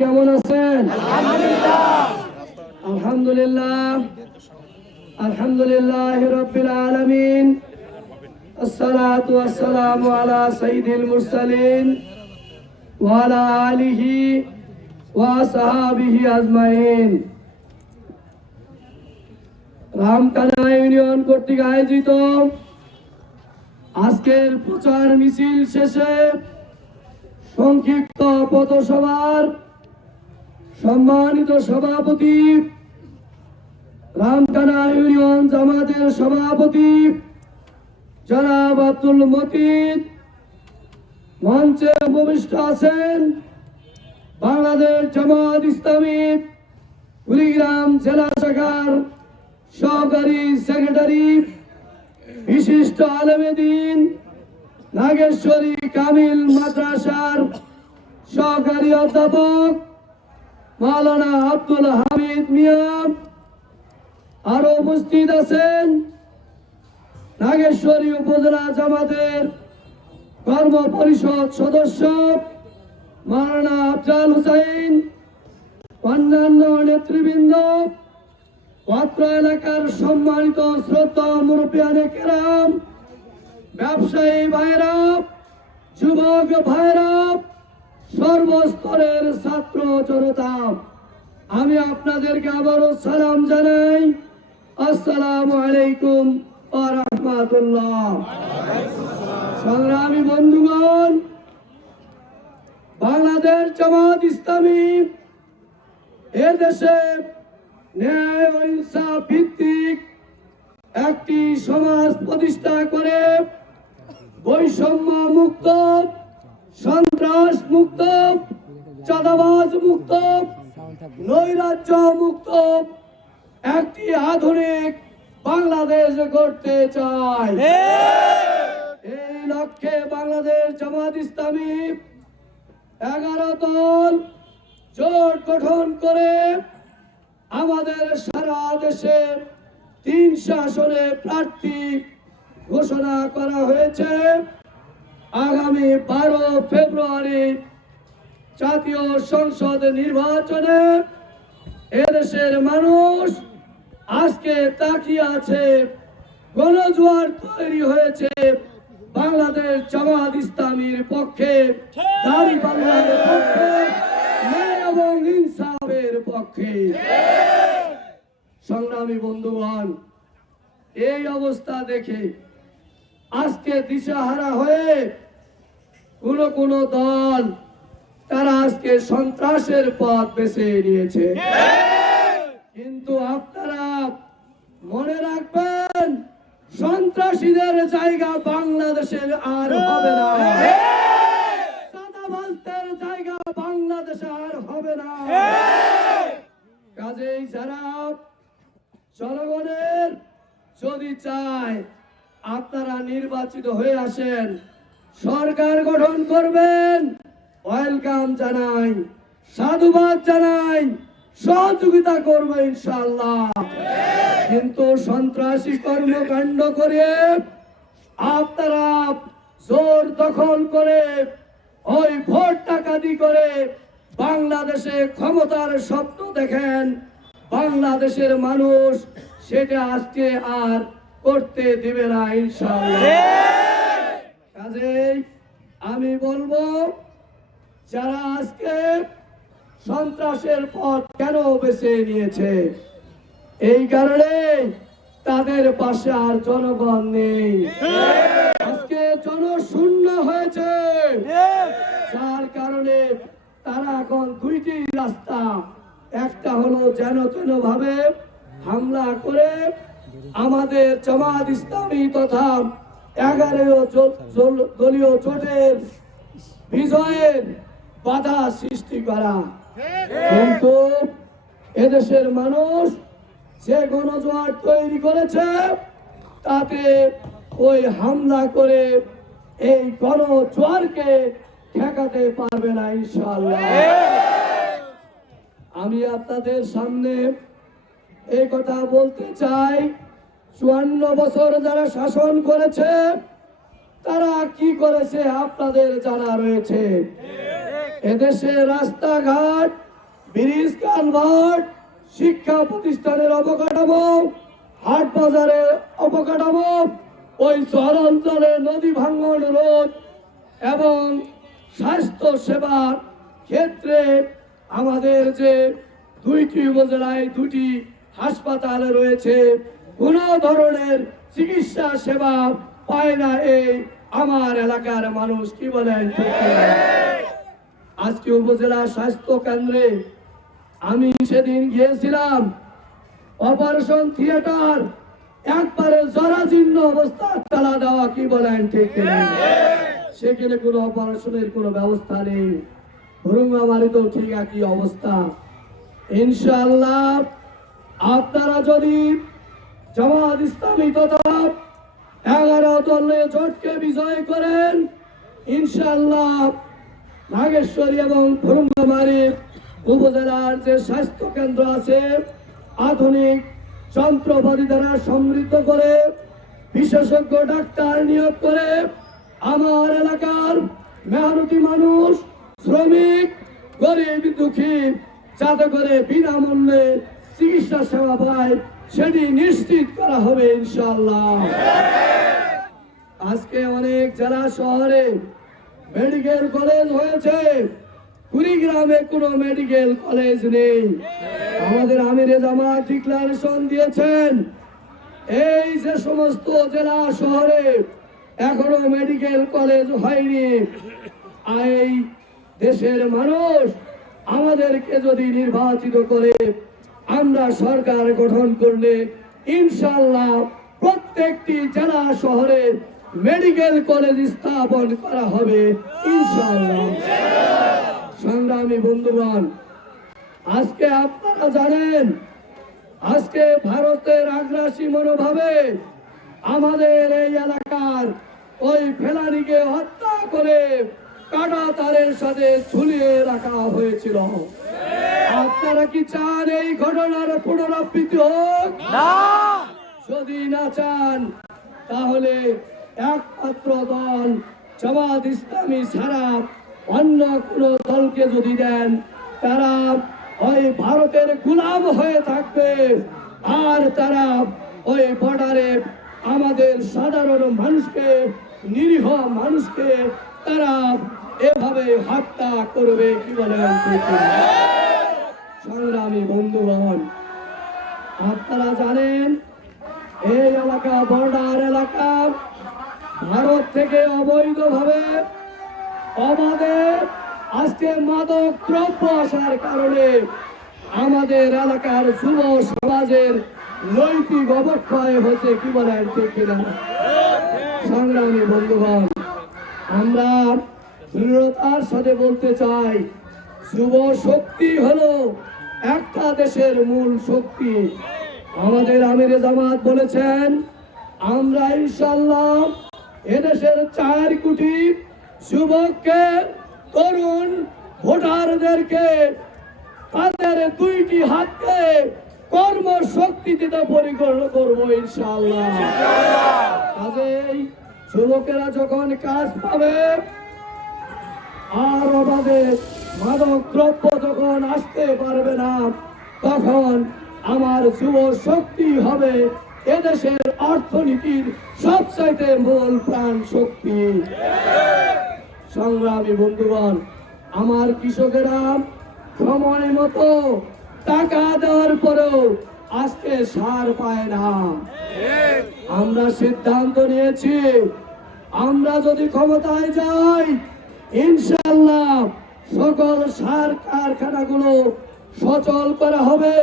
কেমন আছেন? আলহামদুলিল্লাহ আলহামদুলিল্লাহ রাব্বিল আলামিন। আসসালাতু ওয়াসসালামু আলা সাইয়্যিদিল মুরসালিন ওয়া আলা আলিহি ওয়া আসহাবিহি আজমাইন। রামকানা ইউনিয়ন কর্তৃক আয়োজিত আজকের প্রচার মিছিল শেষে সংক্ষিপ্ত পথসভার সম্মানিত সভাপতি, রামকানা ইউনিয়ন জামাতের সভাপতি জনাব আব্দুল মতিন মঞ্চে উপবিষ্ট আছেন। বাংলাদেশ জামাত ইসলামী কুড়িগ্রাম জেলা শাখার সহকারী সেক্রেটারি, বিশিষ্ট আলেমে দ্বীন নাগেশ্বরী কামিল মাদ্রাসার সহকারী অধ্যাপক মাওলানা আব্দুল হামিদ মিয়া। আরো উপস্থিত আছেন নাগেশ্বরী উপজেলা জামাতের কর্ম পরিষদ সদস্য মাওলানা আফজাল হুসাইন, অন্যান্য নেতৃবৃন্দ, অত্র এলাকার সম্মানিত শ্রদ্ধা মুরব্বিয়ানে কেরাম, ব্যবসায়ী ভাইরা, যুবক ভাইরা, সর্বস্তরের ছাত্র জনতা, আমি আপনাদেরকে আবারও সালাম জানাই। আসসালামু আলাইকুম ওয়া রাহমাতুল্লাহ। সংগ্রামী বন্ধুগণ, বাংলাদেশ জামাত ইসলামী এদেশে ন্যায় ও ইনসাফ ভিত্তিক একটি সমাজ প্রতিষ্ঠা করে বৈষম্য মুক্ত, সন্ত্রাস মুক্ত, চাঁদাবাজ মুক্ত, নৈরাজ্য মুক্ত একটি আধুনিক বাংলাদেশ গড়তে চায়। এই লক্ষ্যে বাংলাদেশ জামাত ইসলামী 11 দল জোট গঠন করে আমাদের সারা দেশে 3 আসনে প্রার্থী ঘোষণা করা হয়েছে। আগামী 12 ফেব্রুয়ারি জাতীয় সংসদ নির্বাচনে এদেশের মানুষ আজকে তাকিয়ে আছে। গণজোয়ার তৈরি হয়েছে বাংলাদেশ জামাত ইসলামীর পক্ষে, দাঁড়িপাল্লার পক্ষে, ন্যায় এবং ইনসাফের পক্ষে। সংগ্রামী বন্ধুগণ, এই অবস্থা দেখে আজকে দিশাহারা হয়ে কোন দল তারা আজকে সন্ত্রাসের পথ বেছে নিয়েছে। কিন্তু আপনারা মনে রাখবেন, সন্ত্রাসীদের জায়গা বাংলাদেশের আর হবে না, চাঁদাবাজদের জায়গা বাংলাদেশে আর হবে না। কাজেই যারা জনগণের যদি চায় আপনারা নির্বাচিত হয়ে আসেন, সরকার গঠন করবেন, ওয়েলকাম জানাই, সাধুবাদ জানাই, সহযোগিতা করবো ইনশাআল্লাহ। কিন্তু সন্ত্রাসী কর্মকাণ্ড করে আপনারা জোর দখল করে ওই ভোট টাকাতি করে বাংলাদেশে ক্ষমতার স্বপ্ন দেখেন, বাংলাদেশের মানুষ সেটা আজকে আর করতে দিবে না ইনশাআল্লাহ। কাজেই আমি বলবো, যারা আজকে সন্ত্রাসের পথ কেন বেছে নিয়েছে, এই কারণে তাদের পাশে আর জনগণ নেই। আজকে জনশূন্য হয়েছে, যার কারণে তারা এখন 2টি রাস্তা, একটা হলো যেন তেন ভাবে হামলা করে আমাদের জামাত ইসলামী তথা 11 দলীয় জোটের বিজয়ের বাধা সৃষ্টি করা। কিন্তু এদেশের মানুষ যে গণজোয়ার তৈরি করেছে, তাতে ওই হামলা করে এই গণজোয়ারকে ঠেকাতে পারবে না ইনশাআল্লাহ। আমি আপনাদের সামনে এই কথা বলতে চাই, 54 বছর যারা শাসন করেছে তারা কি করেছে আপনাদের জানা রয়েছে। এদেশে রাস্তাঘাট ব্রিজ কালভার্ট, শিক্ষা প্রতিষ্ঠানের অবকাঠামো, হাট বাজারের অবকাঠামো, ওই শহর অঞ্চলে নদী ভাঙ্গন রোধ এবং স্বাস্থ্য সেবার ক্ষেত্রে আমাদের যে 2টি উপজেলায় 2টি হাসপাতাল রয়েছে, কোন ধরনের চিকিৎসা সেবা পায় না এই আমার এলাকার মানুষ। কি বলেন? আজকে উপজেলা স্বাস্থ্য কেন্দ্রে আমি সেদিন গিয়েছিলাম, অপারেশন থিয়েটার একবারে জরাজীর্ণ অবস্থা, তালা দেওয়া। কি বলেন? ঠিক কিনা? সেখানে কোনো অপারেশনের কোনো ব্যবস্থা নেই। ভুরুঙ্গামারিতে ঠিক একই অবস্থা। ইনশাআল্লাহ আপনারা যদি জামাত ইসলামী তথা 11 দলের জোটকে বিজয় করেন, ইনশাআল্লাহ নাগেশ্বরী এবং ভুরুঙ্গামারীর উপজেলার যে স্বাস্থ্য কেন্দ্র আছে আধুনিক যন্ত্রপাতি দ্বারা সমৃদ্ধ করে, বিশেষজ্ঞ ডাক্তার নিয়োগ করে আমার এলাকার মেহনতি মানুষ, শ্রমিক, গরিব দুঃখী যাতে করে বিনামূল্যে চিকিৎসা সেবা পায় সেটি নিশ্চিত করা হবে ইনশাআল্লাহ। আজকে অনেক জেলা শহরে মেডিকেল কলেজ হয়েছে, কুড়িগ্রামে কোনো মেডিকেল কলেজ নেই। আমাদের আমিরে জামাত ডিক্লারেশন দিয়েছেন, এই যে সমস্ত জেলা শহরে এখনো মেডিকেল কলেজ হয়নি, এই দেশের মানুষ আমাদেরকে যদি নির্বাচিত করে আমরা সরকার গঠন করলে ইনশাআল্লাহ প্রত্যেকটি জেলা শহরে মেডিকেল কলেজ স্থাপন করা হবে ইনশাআল্লাহ। সংগ্রামী বন্ধুগণ, আজকে আপনারা জানেন, আজকে ভারতের আগ্রাসী মনোভাবে আমাদের এই এলাকার ওই ফেলানিকে হত্যা করে কাটা তারের সাথে ঝুলিয়ে রাখা হয়েছিল। আপনারা কি চান এই ঘটনার পুনরাবৃত্তি হোক? যদি না চান তাহলে একমাত্র দল জামাত ইসলামী ছাড়া অন্য কোন দলকে যদি দেন, তারা ওই ভারতের গোলাম হয়ে থাকবে, আর তারা ওই বর্ডারে আমাদের সাধারণ মানুষকে, নিরীহ মানুষকে তারা এভাবে হত্যা করবে। কি বলেন? সংগ্রামী বন্ধুগণ, আপনারা জানেন এই এলাকা বর্ডার এলাকা, ভারত থেকে অবৈধভাবে অবাধে আজকে মাদক দ্রব্য আসার কারণে আমাদের এলাকার যুব সমাজের নৈতিক অবক্ষয় হচ্ছে। কি বলেন? ঠিক কিনা? সংগ্রামী বন্ধুগণ, আমরা দৃঢ়তার সাথে বলতে চাই, যুব শক্তি হলো একটা দেশের মূল শক্তি। আমাদের আমিরে জামাত বলেছেন, আমরা ইনশাআল্লাহ এদেশের 4 কোটি যুবককে, তরুণ ভোটারদেরকে তাদের 2টি হাতকে কর্মশক্তি দিতে পরিকল্পনা করবো ইনশাআল্লাহ। কাজেই যুবকেরা যখন কাজ পাবে আর আমাদের মাদক দ্রব্য যখন আসতে পারবে না, তখন আমার যুব শক্তি হবে এদেশের অর্থনীতির সবচাইতে মূল প্রাণ শক্তি। সংগ্রামী বন্ধুগণ, আমার কৃষকেরা সময় মতো টাকা দেওয়ার পরেও আজকে সার পায় না। আমরা সিদ্ধান্ত নিয়েছি, আমরা যদি ক্ষমতায় যাই ইনশাআল্লাহ সকল সার কারখানাগুলো সচল করা হবে,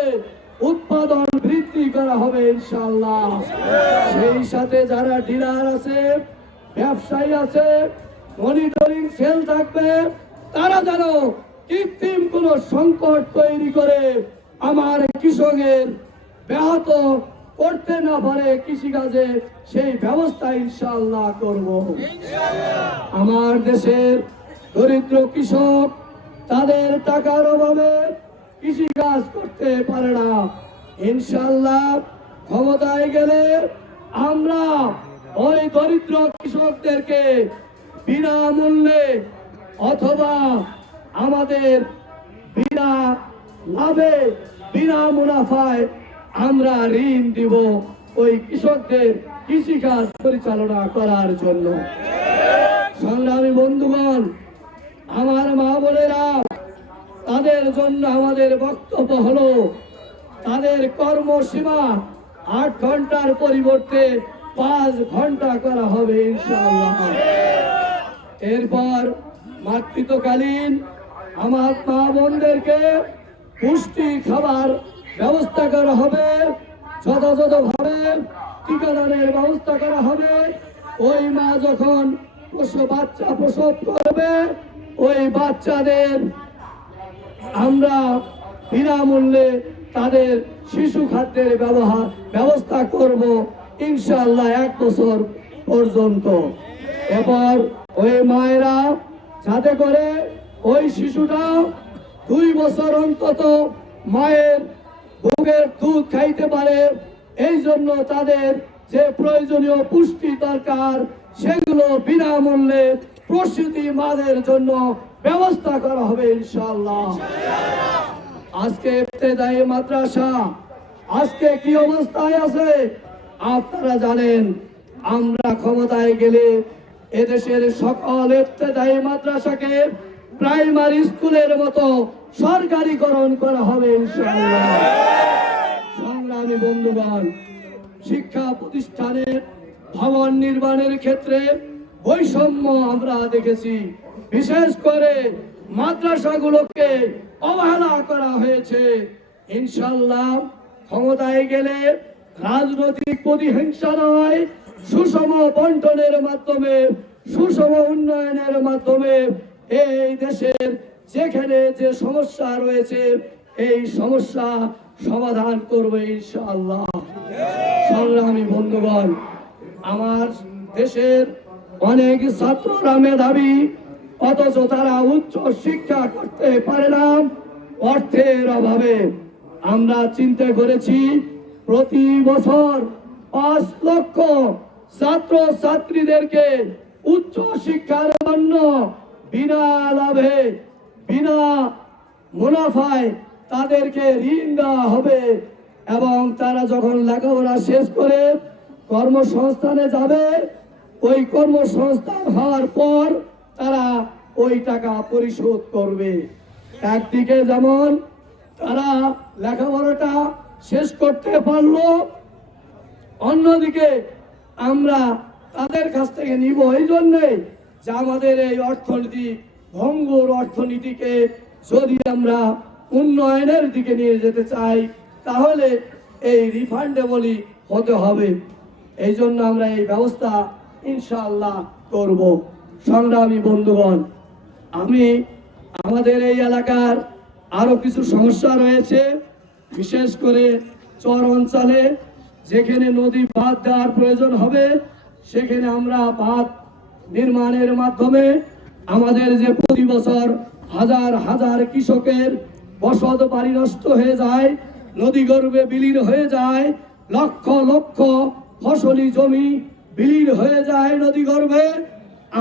উৎপাদন বৃদ্ধি করা হবে ইনশাআল্লাহ। সেই সাথে যারা ডিলার আছে, ব্যবসায়ী আছে, মনিটরিং সেল থাকবে, তারা যেন কৃত্রিম কোন সংকট তৈরি করে আমার কৃষকের ব্যাহত করতে না পারে কৃষিকাজে, সেই ব্যবস্থা ইনশাআল্লাহ করব। আমার দেশের দরিদ্র কৃষক তাদের টাকার অভাবে কৃষিকাজ করতে পারে না। ইনশাআল্লাহ ক্ষমতায় গেলে আমরা ওই দরিদ্র কৃষকদেরকে বিনামূল্যে অথবা আমাদের বিনা লাভে বিনা মুনাফায় আমরা ঋণ দিব ওই কৃষকদের কৃষিকাজ পরিচালনা করার জন্য। সংগ্রামী বন্ধুগণ, আমার মা বোনেরা, তাদের জন্য আমাদের বক্তব্য হলো তাদের কর্মসীমা 8 ঘন্টার পরিবর্তে 5 ঘন্টা করা হবে ইনশাআল্লাহ। এরপর মাতৃত্বকালীন আমার মা বোনদেরকে পুষ্টি খাবার ব্যবস্থা করা হবে, যথাযথভাবে টিকাদানের ব্যবস্থা করা হবে। ওই মা যখন বাচ্চা প্রসব করবে, ওই বাচ্চাদের আমরা বিনামূল্যে তাদের শিশু খাদ্যের ব্যবস্থা করব ইনশাআল্লাহ 1 বছর পর্যন্ত। এরপর ওই মায়েরা যাতে করে ওই শিশুটা 2 বছর অন্তত মায়ের বুকের দুধ খাইতে পারে, এই জন্য তাদের যে প্রয়োজনীয় পুষ্টি দরকার সেগুলো বিনামূল্যে প্রসূতি মাদের জন্য ব্যবস্থা করা হবে ইনশাআল্লাহ। আজকে ইবতেদায়ী মাদ্রাসা আজকে কি অবস্থায় আছে আপনারা জানেন। আমরা ক্ষমতায় গেলে এদেশের সকল ইবতেদায়ী মাদ্রাসাকে প্রাইমারি স্কুলের মতো সরকারিকরণ করা হবে ইনশাআল্লাহ। সংগ্রামী বন্ধুগণ, শিক্ষা প্রতিষ্ঠানের ভবন নির্মাণের ক্ষেত্রে বৈষম্য আমরা দেখেছি। বিশেষ করে মাদ্রাসাগুলোকে অবহেলা করা হয়েছে। ইনশাআল্লাহ ক্ষমতায় গেলে রাজনৈতিক প্রতিহিংসা নয়, সুষম বন্টনের মাধ্যমে, সুষম উন্নয়নের মাধ্যমে এই দেশের যেখানে যে সমস্যা রয়েছে এই সমস্যা সমাধান করবে ইনশাআল্লাহ। সংগ্রামী বন্ধুগণ, আমার দেশের অনেক ছাত্ররা মেধাবী, অথচ তারা উচ্চ শিক্ষা করতে পারে না অর্থের অভাবে। আমরা চিন্তা করেছি প্রতি বছর 5 লক্ষ ছাত্র ছাত্রীদেরকে উচ্চ শিক্ষার জন্য বিনা লাভে বিনা মুনাফায় তাদেরকে ঋণ দেওয়া হবে এবং তারা যখন লেখাপড়া শেষ করে কর্মসংস্থানে যাবে, ওই কর্মসংস্থান হওয়ার পর তারা ওই টাকা পরিশোধ করবে। একদিকে যেমন তারা লেখাপড়াটা শেষ করতে পারলো, অন্যদিকে আমরা তাদের কাছ থেকে নিব এই জন্যে যে আমাদের এই অর্থনীতি ভঙ্গুর অর্থনীতিকে যদি আমরা উন্নয়নের দিকে নিয়ে যেতে চাই তাহলে এই রিফান্ডেবলই হতে হবে। এই জন্য আমরা এই ব্যবস্থা ইনশাআল্লাহ করব। সংগ্রামী বন্ধুগণ, আমি আমাদের এই এলাকার আরো কিছু সমস্যা রয়েছে, বিশেষ করে চর অঞ্চলে যেখানে নদী বাঁধ দেওয়ার প্রয়োজন হবে সেখানে আমরা বাঁধ নির্মাণের মাধ্যমে আমাদের যে প্রতি বছর হাজার হাজার কৃষকের বসত বাড়ি নষ্ট হয়ে যায়, নদী গর্ভে বিলীন হয়ে যায়, লক্ষ লক্ষ ফসলি জমি বিলীন হয়ে যায় নদী গর্ভে,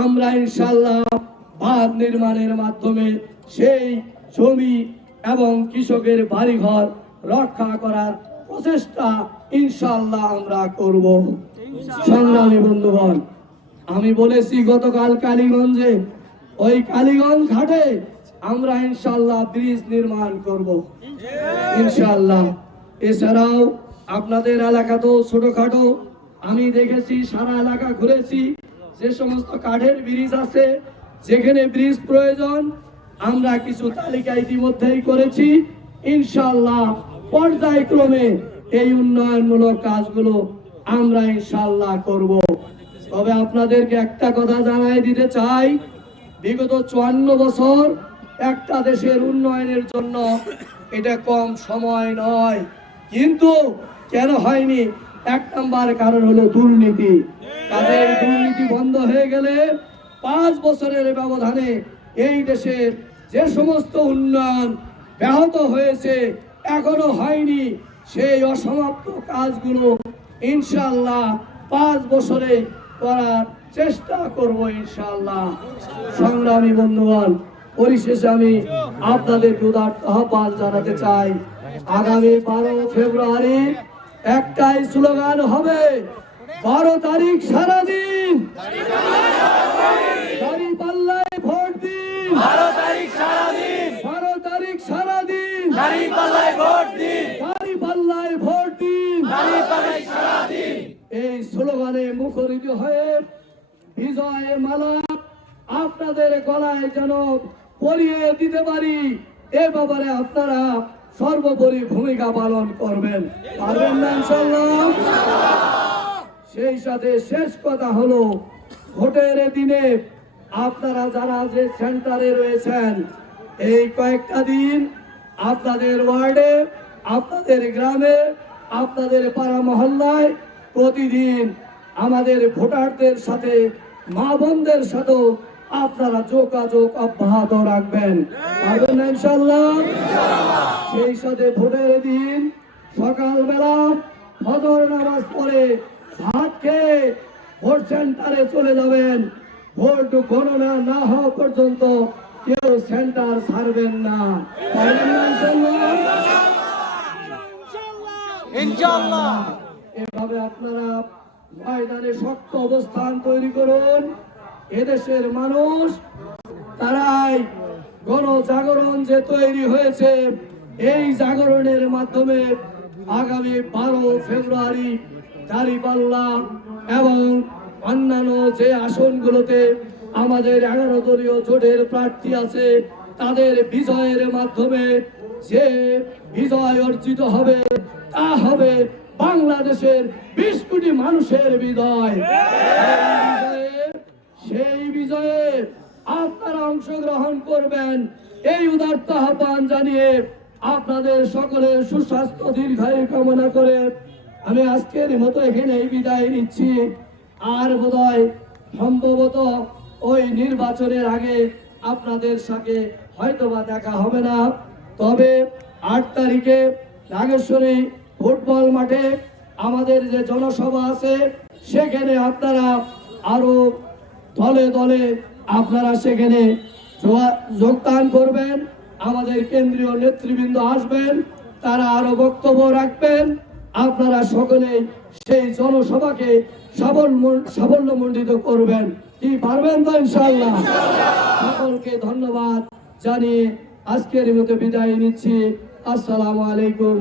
আমরা ইনশাআল্লাহ বাঁধ নির্মাণের মাধ্যমে সেই জমি এবং কৃষকের বাড়িঘর রক্ষা করার প্রচেষ্টা ইনশাআল্লাহ আমরা করব। সংগ্রামী বন্ধুগণ, আমি বলেছি গতকাল কালীগঞ্জে, ওই কালীগঞ্জ ঘাটে আমরা ইনশাআল্লাহ ব্রিজ নির্মাণ করব ইনশাআল্লাহ। এছাড়াও আপনাদের এলাকাতেও ছোটখাটো আমি দেখেছি, সারা এলাকা ঘুরেছি, যে সমস্ত কাঠের ব্রিজ আছে যেখানে ব্রিজ প্রয়োজন আমরা কিছু তালিকা ইতিমধ্যেই করেছি। ইনশাআল্লাহ পর্যায়ক্রমে এই উন্নয়নমূলক কাজগুলো আমরা ইনশাআল্লাহ করব। তবে আপনাদেরকে একটা কথা জানাই দিতে চাই, বিগত 54 বছর একটা দেশের উন্নয়নের জন্য এটা কম সময় নয়, কিন্তু কেন হয়নি? 1 নাম্বার কারণ হলো দুর্নীতি। তাদের দুর্নীতি বন্ধ হয়ে গেলে 5 বছরের ব্যবধানে এই দেশের যে সমস্ত উন্নয়ন ব্যাহত হয়েছে এখনো হয়নি, সেই অসমাপ্ত কাজগুলো ইনশাআল্লাহ 5 বছরে করার চেষ্টা করব ইনশাআল্লাহ। সংগ্রামী বন্ধুগণ, পরিশেষে আমি আপনাদেরকে উদাত্ত আহ্বান জানাতে চাই, আগামী 12 ফেব্রুয়ারি একটাই স্লোগান হবে, 12 তারিখ সারাদিন দাঁড়িপাল্লায় ভোট দিন, 12 তারিখ সারাদিন 12 তারিখ সারাদিন দাঁড়িপাল্লায় ভোট দিন, দাঁড়িপাল্লায় ভোট দিন। দাঁড়িপাল্লায় সারাদিন। এই স্লোগানে মুখরিত হয়ে বিজয়ের মালা আপনাদের গলায় যেন পরিয়ে দিতে পারি, এ ব্যাপারে আপনারা সর্বোপরি ভূমিকা পালন করবেন, পারবেন না ইনশাআল্লাহ? সেই সাথে শেষ কথা হলো, ভোটের দিনে আপনারা যারা যে সেন্টারে রয়েছেন, এই কয়েকটা দিন আপনাদের ওয়ার্ডে, আপনাদের গ্রামে, আপনাদের পাড়া মহল্লায় প্রতিদিন আমাদের ভোটারদের সাথে, মা বোনদের সাথেও আপনারা যোগাযোগ অব্যাহত রাখবেন, পারবেন না ইনশাআল্লাহ? সেই সাথে ভোটের দিন সকালবেলা ফজর নামাজ পড়ে ভাত খেয়ে ভোট সেন্টারে চলে যাবেন। ভোট গণনা না হওয়া পর্যন্ত কেউ সেন্টার ছাড়বেন না, পারবেন না ইনশাআল্লাহ? ইনশাআল্লাহ। এভাবে আপনারা ময়দানে শক্ত অবস্থান তৈরি করুন। এদেশের মানুষ তারাই গণজাগরণ যে তৈরি হয়েছে, এই জাগরণের মাধ্যমে আগামী 12 ফেব্রুয়ারি দাঁড়িপাল্লা এবং অন্যান্য যে আসনগুলোতে আমাদের 11 দলীয় জোটের প্রার্থী আছে, তাদের বিজয়ের মাধ্যমে যে বিজয় অর্জিত হবে, তা হবে বাংলাদেশের 20 কোটি মানুষের বিজয়। সেই বিজয়ে আপনারা অংশগ্রহণ করবেন, এই উদাত্ত আহ্বান জানিয়ে আপনাদের সকলের সুস্বাস্থ্য দীর্ঘায়ু কামনা করে আমি আজকের মতো এখানেই বিদায় নিচ্ছি। আর বোধহয় সম্ভবত ওই নির্বাচনের আগে আপনাদের সাথে হয়তোবা দেখা হবে না, তবে 8 তারিখে নাগেশ্বরী ফুটবল মাঠে আমাদের যে জনসভা আছে, সেখানে আপনারা আরো দলে দলে আপনারা সেখানে যোগদান করবেন। আমাদের কেন্দ্রীয় নেতৃবৃন্দ আসবেন, তারা আরো বক্তব্য রাখবেন। আপনারা সকলেই সেই জনসভাকে সাফল্যমণ্ডিত করবেন, কি পারবেন তো ইনশাআল্লাহ? সকলকে ধন্যবাদ জানিয়ে আজকের মতো বিদায় নিচ্ছি। আসসালামু আলাইকুম।